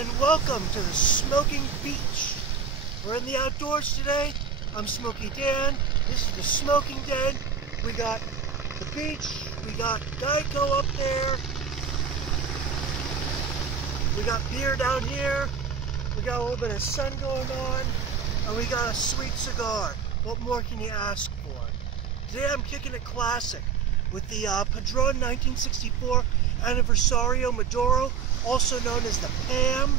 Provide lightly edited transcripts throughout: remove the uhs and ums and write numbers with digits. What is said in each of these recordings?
and welcome to the Smoking Beach. We're in the outdoors today. I'm Smoky Dan. This is the smoking den. We got the beach. We got Geico up there. We got beer down here. We got a little bit of sun going on. And we got a sweet cigar. What more can you ask for? Today I'm kicking it classic with the Padron 1964 Aniversario Maduro, also known as the PAM.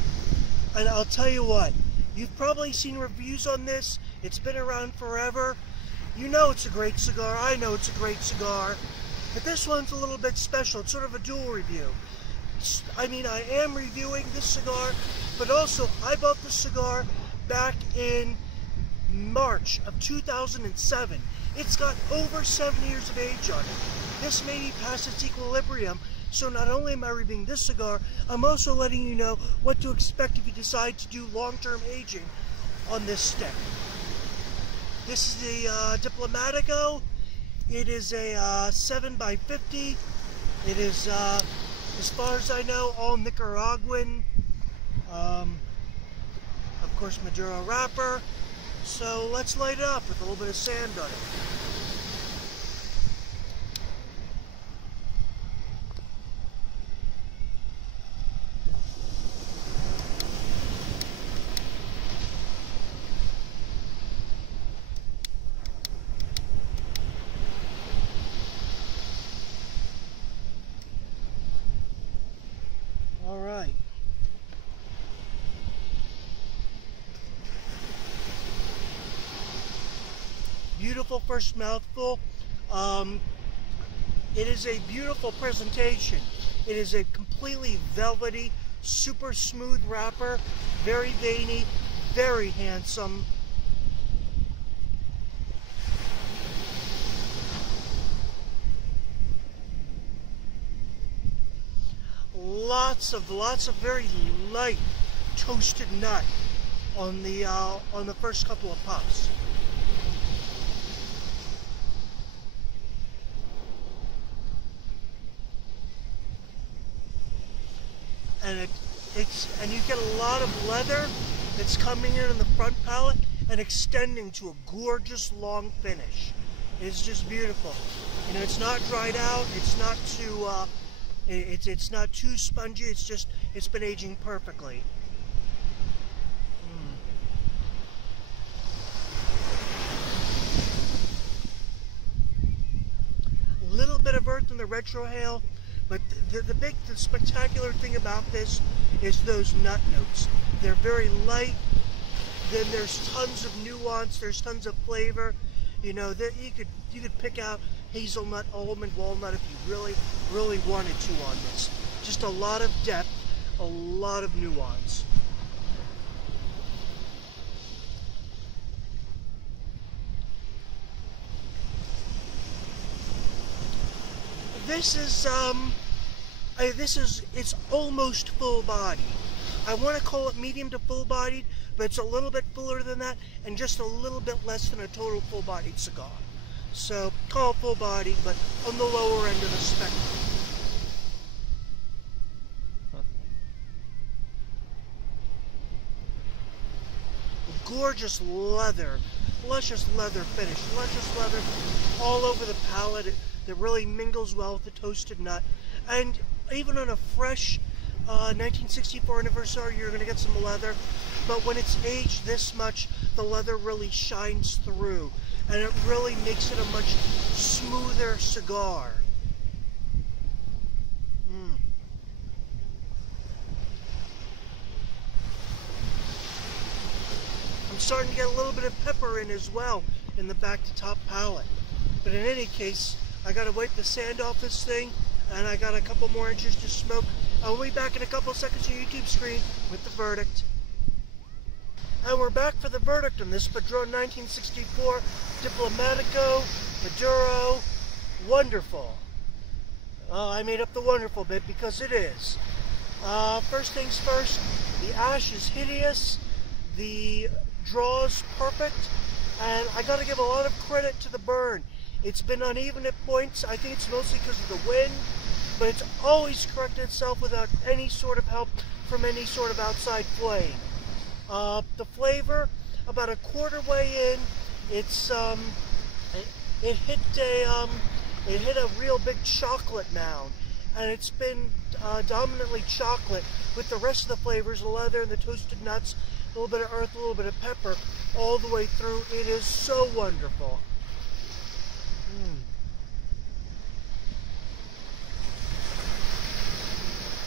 And I'll tell you what, you've probably seen reviews on this. It's been around forever. You know it's a great cigar. I know it's a great cigar. But this one's a little bit special. It's sort of a dual review. I mean, I am reviewing this cigar, but also I bought this cigar back in March of 2007. It's got over 7 years of age on it. This may be past its equilibrium, so not only am I reviewing this cigar, I'm also letting you know what to expect if you decide to do long-term aging on this stick. This is the Diplomatico. It is a 7x50. It is, as far as I know, all Nicaraguan. Of course, Maduro wrapper. So let's light it up with a little bit of sand on it. All right. Beautiful first mouthful. It is a beautiful presentation. It is a completely velvety, super smooth wrapper, very veiny, very handsome. Lots of very light toasted nut on the first couple of puffs. And you get a lot of leather that's coming in on the front palate and extending to a gorgeous long finish. It's just beautiful. You know, it's not dried out. It's not too it's not too spongy. It's been aging perfectly. A little bit of earth in the retrohale. But the spectacular thing about this is those nut notes. They're very light. Then there's tons of nuance. There's tons of flavor. You know that you could pick out hazelnut, almond, walnut if you really wanted to on this. Just a lot of depth, a lot of nuance. It's almost full bodied. I want to call it medium to full bodied, but it's a little bit fuller than that and just a little bit less than a total full bodied cigar. So call it full bodied, but on the lower end of the spectrum. Gorgeous leather, luscious leather finish, luscious leather all over the palate. That really mingles well with the toasted nut. And even on a fresh 1964 Anniversary, you're going to get some leather. But when it's aged this much, the leather really shines through. And it really makes it a much smoother cigar. I'm starting to get a little bit of pepper in as well in the back to top palate. But in any case, I gotta wipe the sand off this thing, and I got a couple more inches to smoke. I'll be back in a couple seconds on your YouTube screen with the verdict. And we're back for the verdict on this Padron 1964 Diplomatico Maduro. Wonderful. I made up the wonderful bit because it is. First things first, the ash is hideous, the draw's perfect, and I gotta give a lot of credit to the burn. It's been uneven at points. I think it's mostly because of the wind, but it's always corrected itself without any sort of help from any sort of outside flame. The flavor, about a quarter way in, it's it hit a real big chocolate mound, and it's been dominantly chocolate with the rest of the flavors, the leather and the toasted nuts, a little bit of earth, a little bit of pepper, all the way through. It is so wonderful.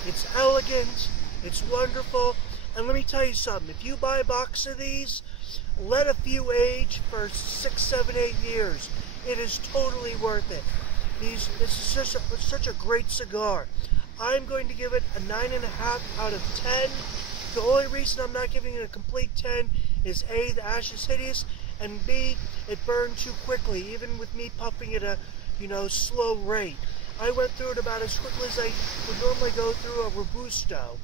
It's elegant, it's wonderful, and let me tell you something, if you buy a box of these, let a few age for 6, 7, 8 years. It is totally worth it. This is such a great cigar. I'm going to give it a 9.5 out of 10. The only reason I'm not giving it a complete 10 is A, the ash is hideous, and B, it burned too quickly, even with me puffing at a, slow rate. I went through it about as quickly as I would normally go through a Robusto.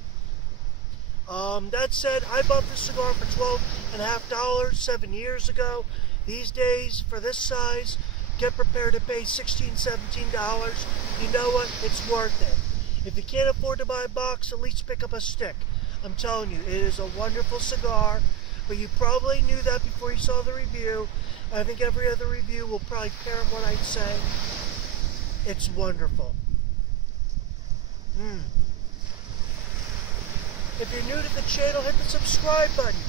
That said, I bought this cigar for $12.50 7 years ago. These days, for this size, get prepared to pay $16, $17. You know what? It's worth it. If you can't afford to buy a box, at least pick up a stick. I'm telling you, it is a wonderful cigar, but you probably knew that before you saw the review. I think every other review will probably parrot what I'd say. It's wonderful. If you're new to the channel, hit the subscribe button.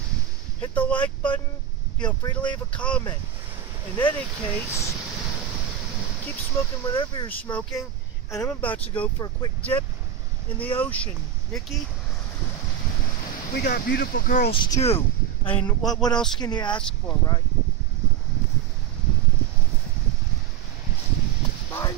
Hit the like button. Feel free to leave a comment. In any case, keep smoking whatever you're smoking, and I'm about to go for a quick dip in the ocean. Nikki? We got beautiful girls too. I mean, what else can you ask for, right? Bye.